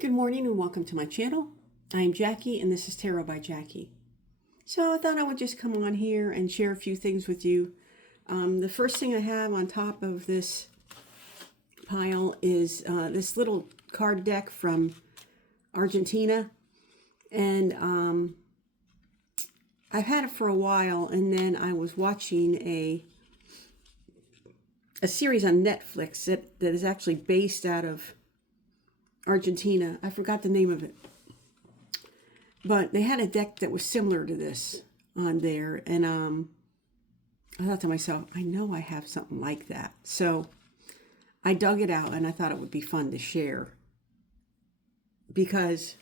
Good morning and welcome to my channel. I'm Jackie and this is Tarot by Jackie. So I thought I would just come on here and share a few things with you. The first thing I have on top of this pile is this little card deck from Argentina. And I've had it for a while, and then I was watching a series on Netflix that is actually based out of Argentina. I forgot the name of it. But they had a deck that was similar to this on there. And I thought to myself, I know I have something like that. So I dug it out and I thought it would be fun to share. Because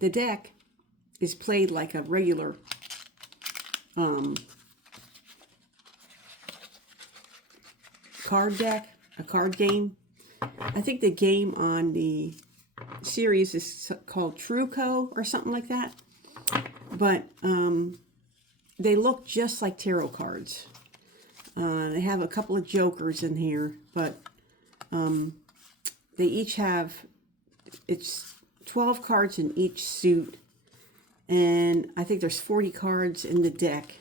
the deck is played like a regular card deck, a card game. I think the game on the series is called Truco or something like that. But they look just like tarot cards. They have a couple of jokers in here, but they each have, it's 12 cards in each suit. And I think there's 40 cards in the deck.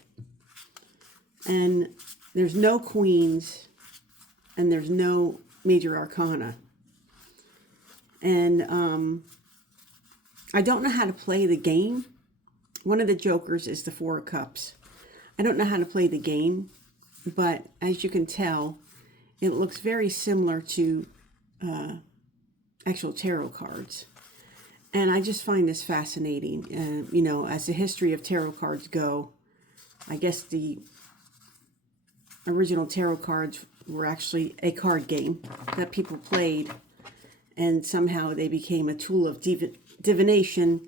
And there's no queens and there's no major arcana. And I don't know how to play the game. One of the jokers is the Four of Cups. I don't know how to play the game, but as you can tell, it looks very similar to actual tarot cards. And I just find this fascinating. You know, as the history of tarot cards go, I guess the original tarot cards were actually a card game that people played, and somehow they became a tool of divination.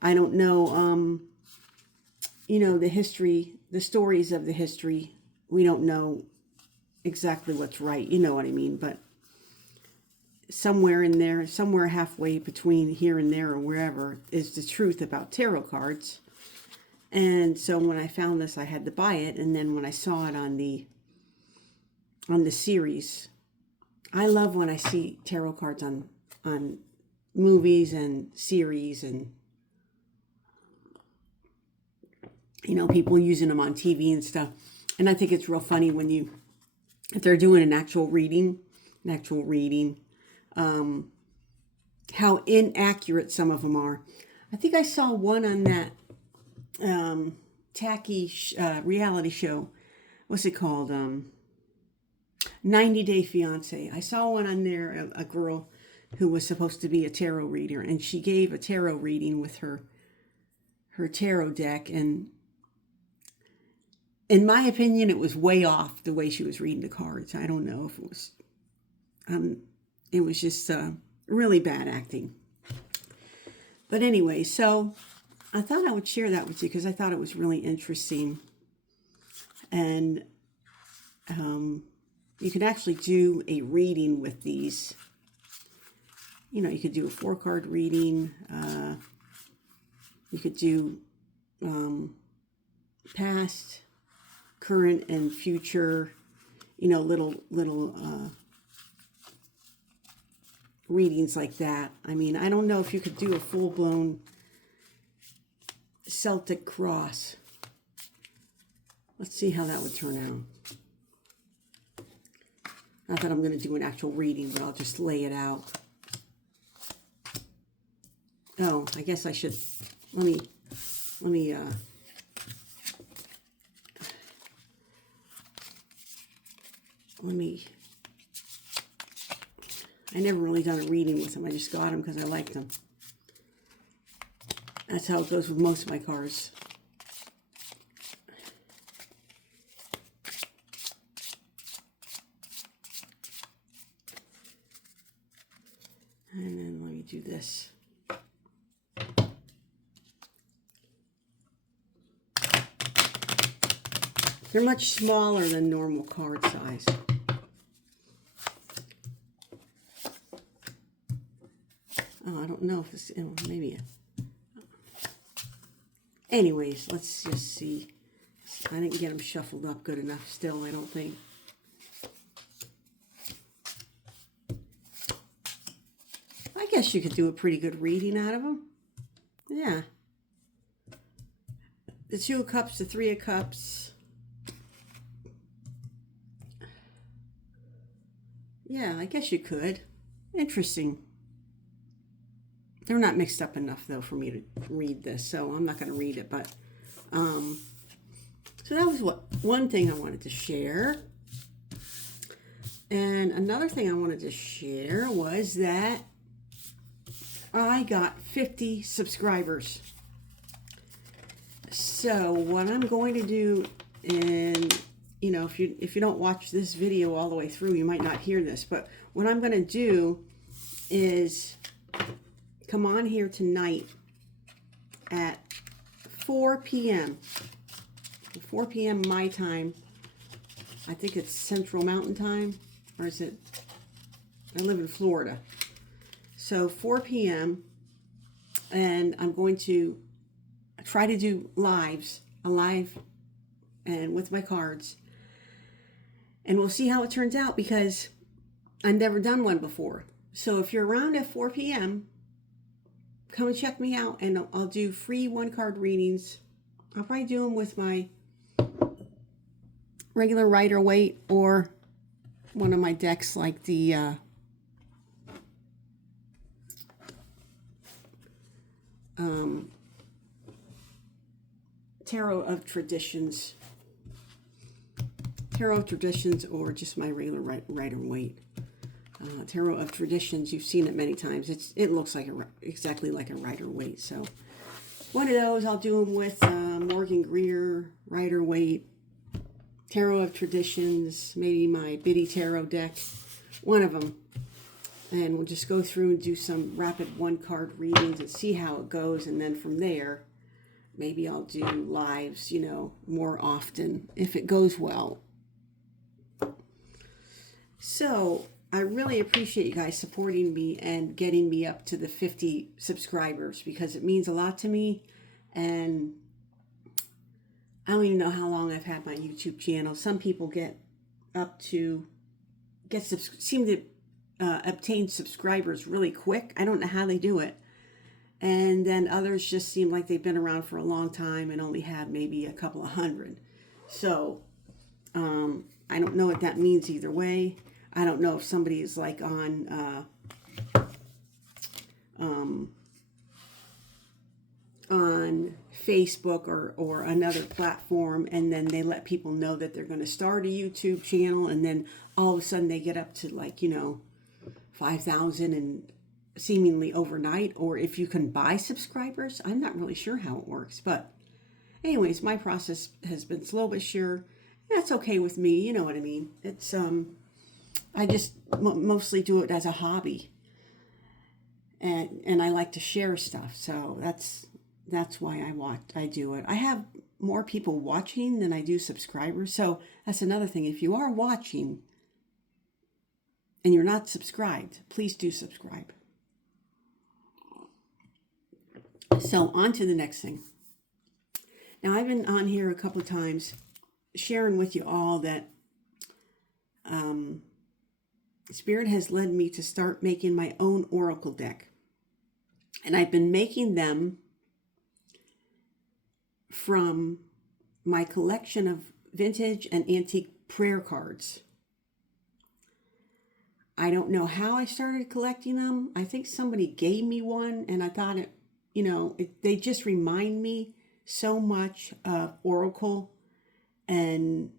I don't know, you know, the history, the stories of the history, we don't know exactly what's right, you know what I mean, but somewhere in there, somewhere halfway between here and there or wherever is the truth about tarot cards. And so when I found this, I had to buy it, and then when I saw it on the series, I love when I see tarot cards on movies and series, and you know, people using them on TV and stuff. And I think it's real funny when if they're doing an actual reading, how inaccurate some of them are. I think I saw one on that tacky reality show. What's it called? 90 Day Fiance. I saw one on there, a girl who was supposed to be a tarot reader, and she gave a tarot reading with her tarot deck, and in my opinion, it was way off the way she was reading the cards. I don't know if it was just really bad acting. But anyway, so I thought I would share that with you because I thought it was really interesting. And you could actually do a reading with these. You know, you could do a 4-card reading. You could do past, current, and future, you know, little readings like that. I mean, I don't know if you could do a full-blown Celtic cross. Let's see how that would turn out. Not that I'm going to do an actual reading, but I'll just lay it out. Oh, I guess I should, let me I never really done a reading with them. I just got them because I liked them. That's how it goes with most of my cards. And then let me do this. They're much smaller than normal card size. Oh, I don't know if this, maybe. Anyways, let's just see. I didn't get them shuffled up good enough still, I don't think. guess you could do a pretty good reading out of them. Yeah. The 2 of Cups, the 3 of Cups. Yeah, I guess you could. Interesting. They're not mixed up enough, though, for me to read this, so I'm not going to read it. But so that was one thing I wanted to share. And another thing I wanted to share was that I got 50 subscribers. So what I'm going to do, and you know, if you don't watch this video all the way through, you might not hear this, but what I'm going to do is come on here tonight at 4 p.m. 4 p.m. my time. I think it's Central Mountain Time, or is it? I live in Florida. So 4 p.m. and I'm going to try to do a live and with my cards. And we'll see how it turns out, because I've never done one before. So if you're around at 4 p.m., come and check me out, and I'll do free 1-card readings. I'll probably do them with my regular Rider-Waite or one of my decks, like the Tarot of Traditions, or just my regular Rider-Waite. Tarot of Traditions, you've seen it many times. It looks like exactly like a Rider-Waite. So one of those, I'll do them with Morgan Greer, Rider-Waite, Tarot of Traditions, maybe my Biddy Tarot deck, one of them. And we'll just go through and do some rapid 1-card readings and see how it goes. And then from there, maybe I'll do lives, you know, more often if it goes well. So I really appreciate you guys supporting me and getting me up to the 50 subscribers, because it means a lot to me. And I don't even know how long I've had my YouTube channel. Some people seem to obtain subscribers really quick. I don't know how they do it. And then others just seem like they've been around for a long time and only have maybe a couple of hundred. So I don't know what that means either way. I don't know if somebody is like on Facebook or another platform, and then they let people know that they're going to start a YouTube channel, and then all of a sudden they get up to, like, you know, 5,000 and seemingly overnight, or if you can buy subscribers. I'm not really sure how it works, but anyways, my process has been slow but sure. That's okay with me, you know what I mean. It's I just mostly do it as a hobby, and I like to share stuff, so that's why I do it. I have more people watching than I do subscribers, so that's another thing. If you are watching and you're not subscribed, please do subscribe. So on to the next thing. Now, I've been on here a couple of times sharing with you all that Spirit has led me to start making my own oracle deck. And I've been making them from my collection of vintage and antique prayer cards. I don't know how I started collecting them. I think somebody gave me one, and I thought they just remind me so much of oracle and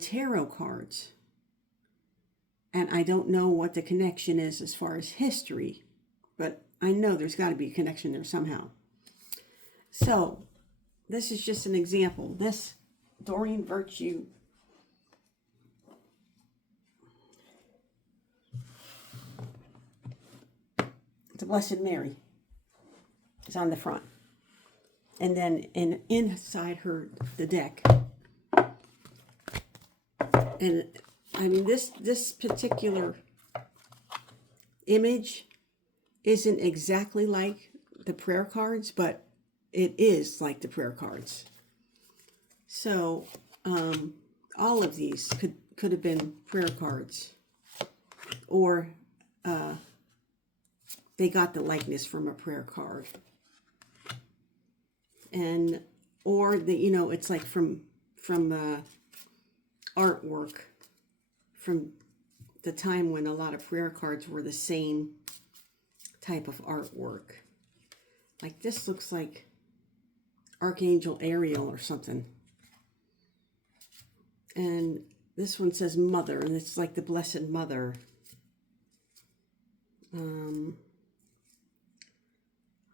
tarot cards. And I don't know what the connection is as far as history, but I know there's got to be a connection there somehow. So this is just an example. This Doreen Virtue the Blessed Mary is on the front. And then inside her, the deck. And I mean, this particular image isn't exactly like the prayer cards, but it is like the prayer cards. So all of these could have been prayer cards, or they got the likeness from a prayer card, and or it's like from artwork from the time when a lot of prayer cards were the same type of artwork. Like this looks like Archangel Ariel or something. And this one says Mother, and it's like the Blessed Mother.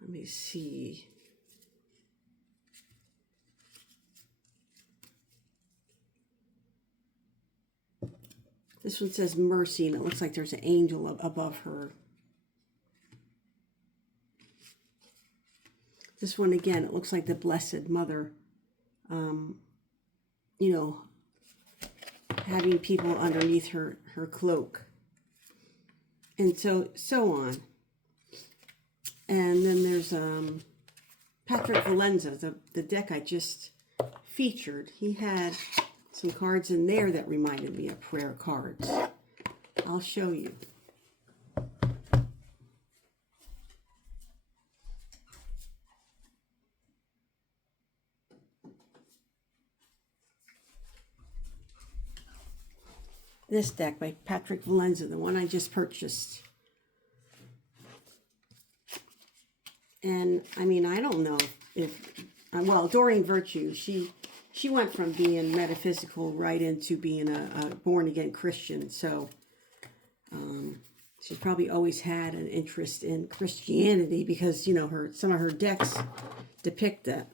Let me see. This one says Mercy, and it looks like there's an angel above her. This one, again, it looks like the Blessed Mother, having people underneath her cloak. And so on. And then there's Patrick Valenza, the deck I just featured. He had some cards in there that reminded me of prayer cards. I'll show you. This deck by Patrick Valenza, the one I just purchased. And I mean, I don't know if well, Doreen Virtue, she went from being metaphysical right into being a born-again Christian. So she's probably always had an interest in Christianity because, some of her decks depict that.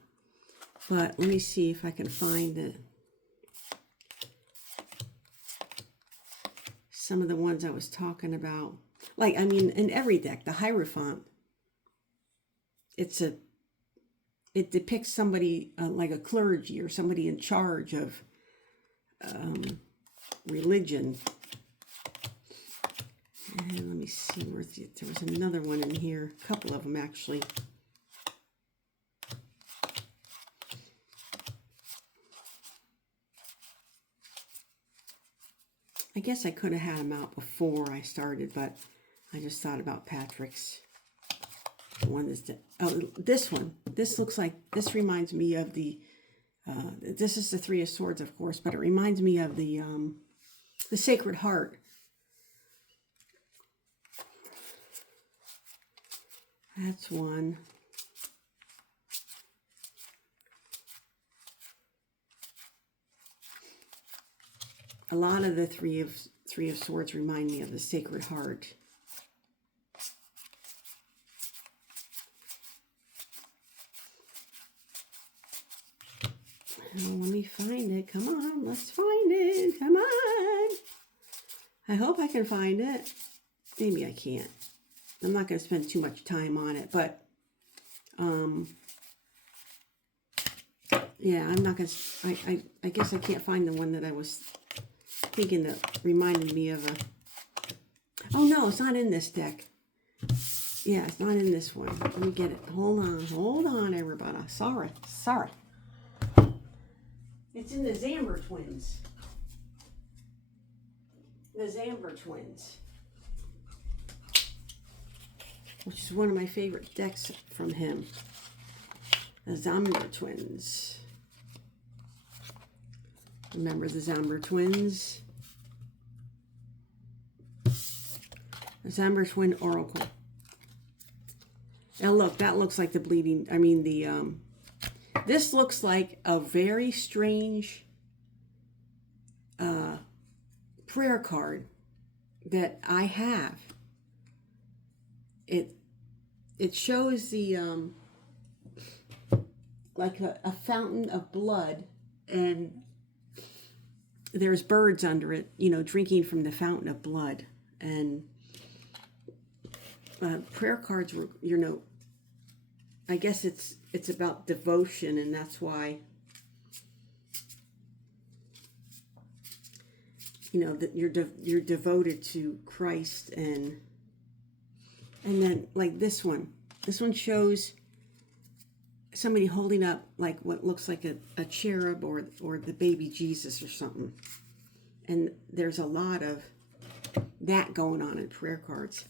But let me see if I can find it. Some of the ones I was talking about. Like, I mean, in every deck, the Hierophant, it depicts somebody like a clergy or somebody in charge of religion. And let me see, there was another one in here, a couple of them actually. I guess I could have had them out before I started, but I just thought about Patrick's. One is this one. This looks like, this reminds me of the, this is the Three of Swords, of course, but it reminds me of the Sacred Heart. That's one. A lot of the Three of Swords remind me of the Sacred Heart. Oh, let me find it. Come on, let's find it. Come on. I hope I can find it. Maybe I can't. I'm not going to spend too much time on it, but yeah, I'm not going to. I guess I can't find the one that I was thinking that reminded me of a. Oh no, it's not in this deck. Yeah, it's not in this one. Let me get it. Hold on, everybody. Sorry. It's in the Zamber Twins. The Zamber Twins, which is one of my favorite decks from him. The Zamber Twins. Remember the Zamber Twins? The Zamber Twin Oracle. Now look, that looks like the bleeding, this looks like a very strange prayer card that I have. It shows the like a fountain of blood, and there's birds under it, drinking from the fountain of blood. And prayer cards were, I guess it's about devotion, and that's why, that you're devoted to Christ. And then like this one shows somebody holding up like what looks like a cherub or the baby Jesus or something. And there's a lot of that going on in prayer cards.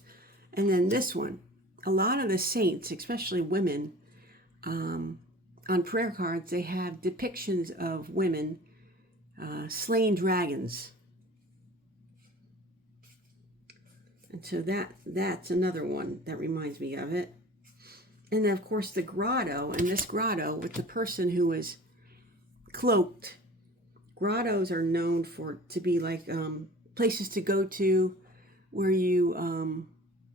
And then this one, a lot of the saints, especially women, on prayer cards, they have depictions of women slaying dragons. And so that's another one that reminds me of it. And then, of course, the grotto, and this grotto with the person who is cloaked. Grottos are known to be like places to go to where you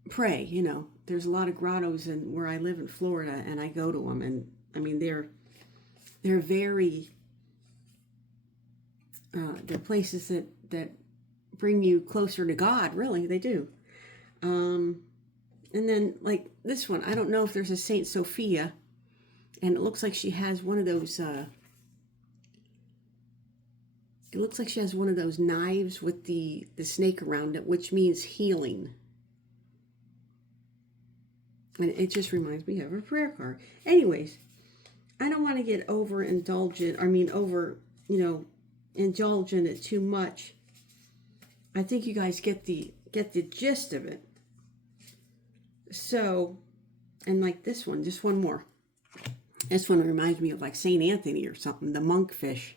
pray. You know, there's a lot of grottos in where I live in Florida, and I go to them, and I mean they're very they're places that bring you closer to God. Really, they do. And then like this one, I don't know if there's a Saint Sophia, and it looks like she has one of those. It looks like she has one of those knives with the snake around it, which means healing. And it just reminds me of a prayer card. Anyways, I don't want to get indulge in it too much. I think you guys get the gist of it. So, and like this one, just one more. This one reminds me of like Saint Anthony or something, the monkfish.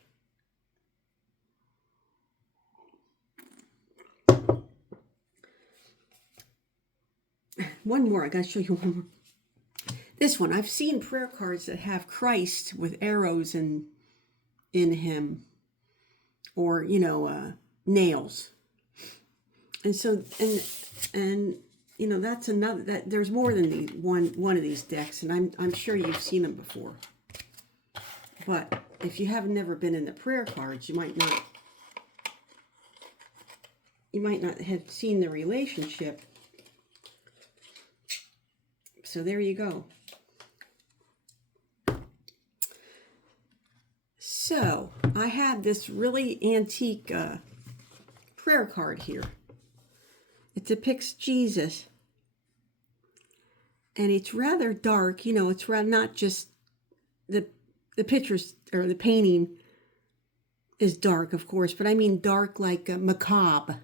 One more, I gotta show you one more. This one, I've seen prayer cards that have Christ with arrows in him, or nails. And so, and that's another, that there's more than the one of these decks, and I'm sure you've seen them before. But if you have never been in the prayer cards, you might not have seen the relationship. So there you go. So I have this really antique prayer card here. It depicts Jesus, and it's rather dark. It's rather not just the pictures or the painting is dark, of course, but I mean dark like macabre.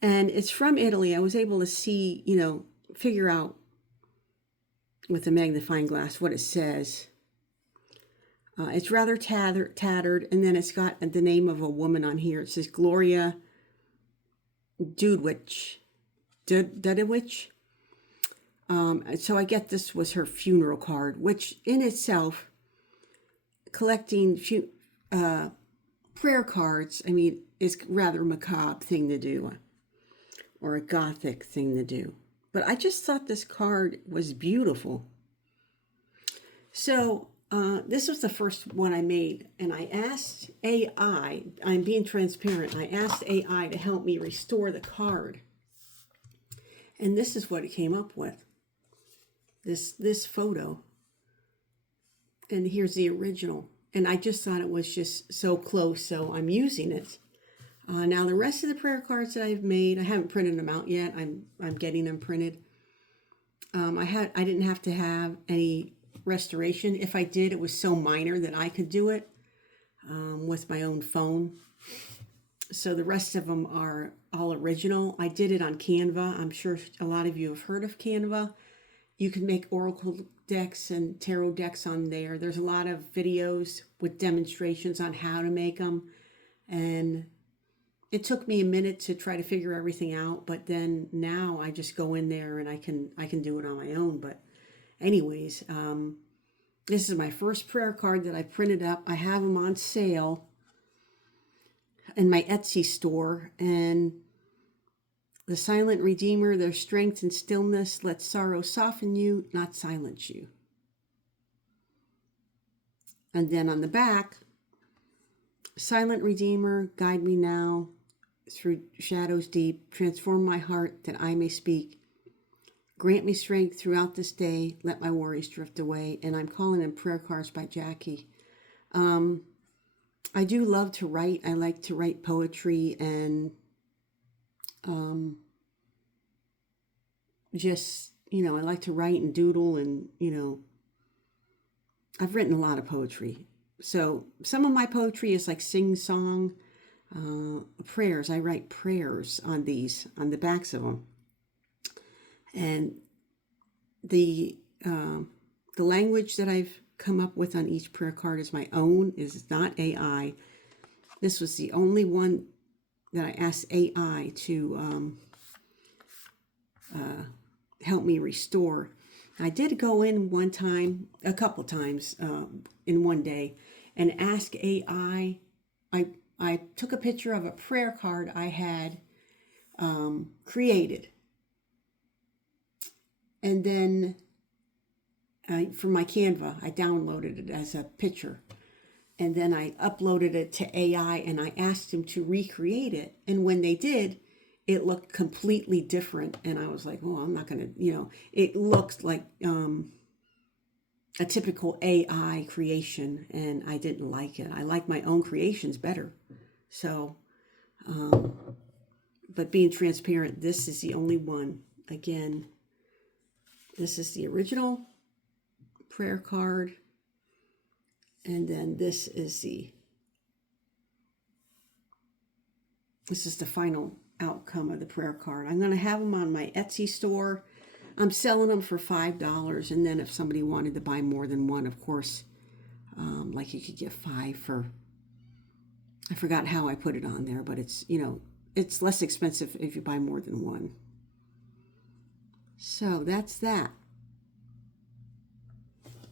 And it's from Italy. I was able to see, figure out with a magnifying glass what it says. It's rather tattered, and then it's got the name of a woman on here. It says Gloria Dudwich. So I get this was her funeral card, which in itself, collecting prayer cards, I mean, is rather a macabre thing to do, or a gothic thing to do. But I just thought this card was beautiful. So this was the first one I made, and I asked AI, I'm being transparent, I asked AI to help me restore the card. And this is what it came up with. This photo. And here's the original. And I just thought it was just so close, so I'm using it. Now the rest of the prayer cards that I've made, I haven't printed them out yet. I'm getting them printed. I didn't have to have any restoration. If I did, it was so minor that I could do it with my own phone. So the rest of them are all original. I did it on Canva. I'm sure a lot of you have heard of Canva. You can make oracle decks and tarot decks on there. There's a lot of videos with demonstrations on how to make them. And it took me a minute to try to figure everything out, but then now I just go in there and I can do it on my own. But anyways, this is my first prayer card that I printed up. I have them on sale in my Etsy store. And the silent Redeemer, their strength and stillness, let sorrow soften you, not silence you. And then on the back, silent Redeemer, guide me now through shadows deep, transform my heart that I may speak. Grant me strength throughout this day, let my worries drift away. And I'm calling in prayer cards by Jackie. I do love to write. I like to write poetry and just, I like to write and doodle and, I've written a lot of poetry. So some of my poetry is like sing-song. prayers. I write prayers on these, on the backs of them. And the language that I've come up with on each prayer card is my own, is not AI. This was the only one that I asked AI to help me restore. I did go in one time, a couple times in one day, and ask AI. I took a picture of a prayer card I had created. And then from my Canva, I downloaded it as a picture. And then I uploaded it to AI and I asked him to recreate it. And when they did, it looked completely different. And I was like, oh, I'm not going to, it looks like a typical AI creation. And I didn't like it. I like my own creations better. So, but being transparent, this is the only one. Again, this is the original prayer card. And then this is the final outcome of the prayer card. I'm going to have them on my Etsy store. I'm selling them for $5. And then if somebody wanted to buy more than one, of course, like you could get 5 for, I forgot how I put it on there, but it's, it's less expensive if you buy more than one. So that's that.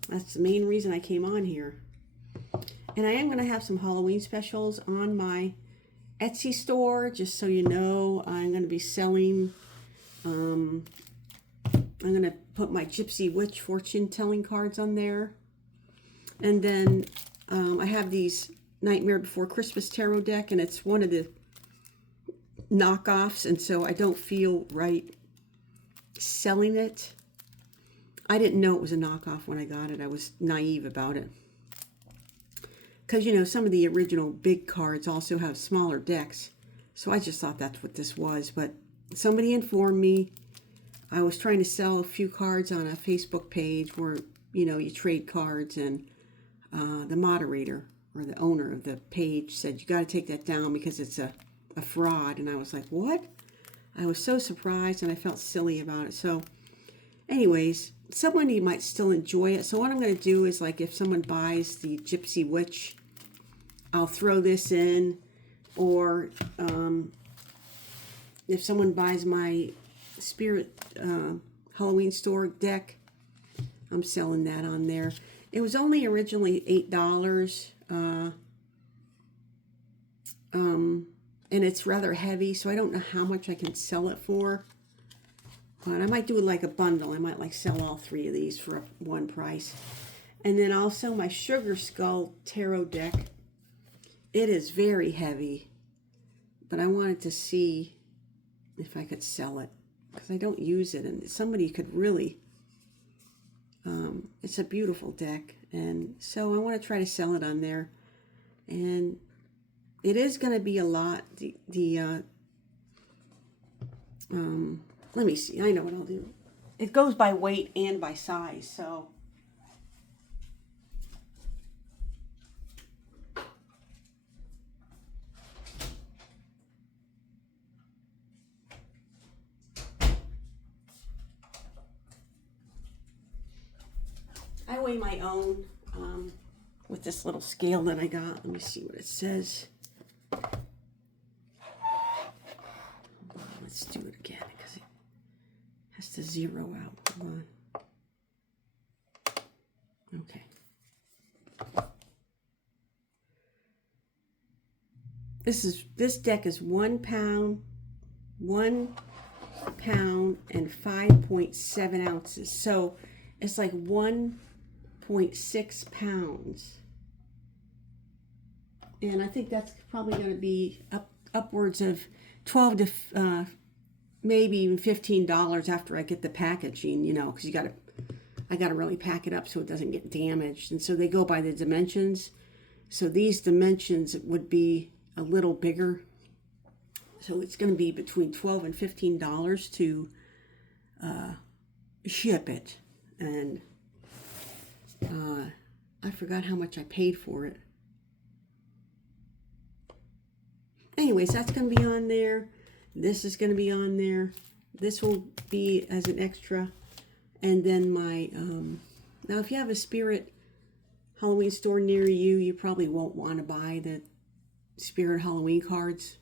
That's the main reason I came on here. And I am going to have some Halloween specials on my Etsy store, just so you know. I'm going to be selling, I'm going to put my Gypsy Witch fortune telling cards on there. And then I have these Nightmare Before Christmas tarot deck, and it's one of the knockoffs, and so I don't feel right selling it. I didn't know it was a knockoff when I got it. I was naive about it. Because, some of the original big cards also have smaller decks. So I just thought that's what this was. But somebody informed me. I was trying to sell a few cards on a Facebook page where, you trade cards. And the moderator or the owner of the page said, you got to take that down because it's a fraud. And I was like, what? I was so surprised and I felt silly about it. So anyways, somebody might still enjoy it. So what I'm going to do is, like, if someone buys the Gypsy Witch, I'll throw this in. Or if someone buys my Spirit Halloween store deck, I'm selling that on there. It was only originally $8. And it's rather heavy, so I don't know how much I can sell it for. But I might do it like a bundle. I might sell all 3 of these for one price. And then also my Sugar Skull tarot deck. It is very heavy, but I wanted to see if I could sell it because I don't use it, and somebody could really. It's a beautiful deck, and so I want to try to sell it on there. And it is going to be a lot. Let me see. I know what I'll do. It goes by weight and by size, so. I weigh my own with this little scale that I got. Let me see what it says. Let's do it again because it has to zero out. Hold on. Okay. This deck is 1 pound, 1 pound and 5.7 ounces. So it's like 1.6 pounds. And I think that's probably going to be upwards of $12 to maybe even $15 after I get the packaging, because I got to really pack it up so it doesn't get damaged. And so they go by the dimensions. So these dimensions would be a little bigger. So it's going to be between $12 and $15 to ship it. And I forgot how much I paid for it. anyways, that's going to be on there. This is going to be on there. This will be as an extra. And then my, now if you have a Spirit Halloween store near you, you probably won't want to buy the Spirit Halloween cards.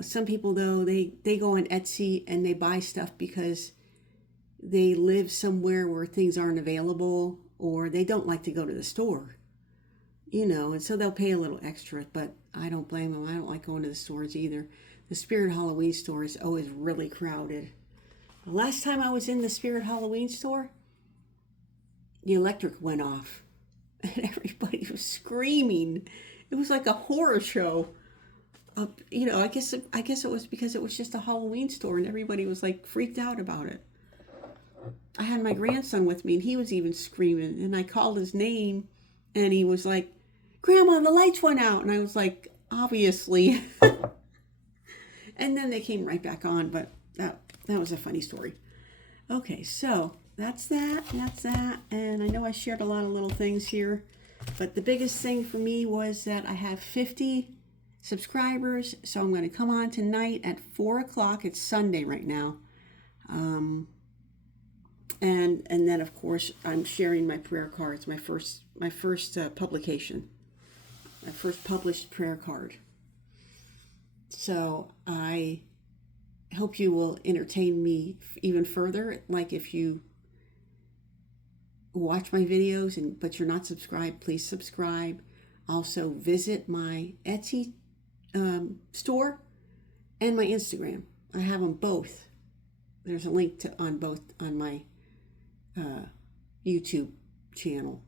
Some people, though, they go on Etsy and they buy stuff because they live somewhere where things aren't available, or they don't like to go to the store, and so they'll pay a little extra, but I don't blame them. I don't like going to the stores either. The Spirit Halloween store is always really crowded. The last time I was in the Spirit Halloween store, the electric went off and everybody was screaming. It was like a horror show. I guess it was because it was just a Halloween store and everybody was like freaked out about it. I had my grandson with me and he was even screaming, and I called his name and he was like, "Grandma, the lights went out." And I was like, "Obviously." And then they came right back on, but that was a funny story. Okay, so that's that. And I know I shared a lot of little things here, but the biggest thing for me was that I have 50 subscribers. So I'm going to come on tonight at 4 o'clock. It's Sunday right now. And then of course I'm sharing my prayer cards, my first publication, my first published prayer card. So I hope you will entertain me even further. Like, if you watch my videos but you're not subscribed, please subscribe. Also visit my Etsy store and my Instagram. I have them both. There's a link on both on my YouTube channel.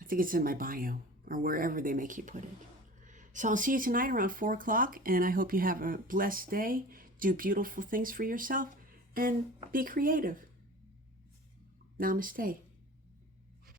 I think it's in my bio or wherever they make you put it. So I'll see you tonight around 4 o'clock, and I hope you have a blessed day. Do beautiful things for yourself and be creative. Namaste.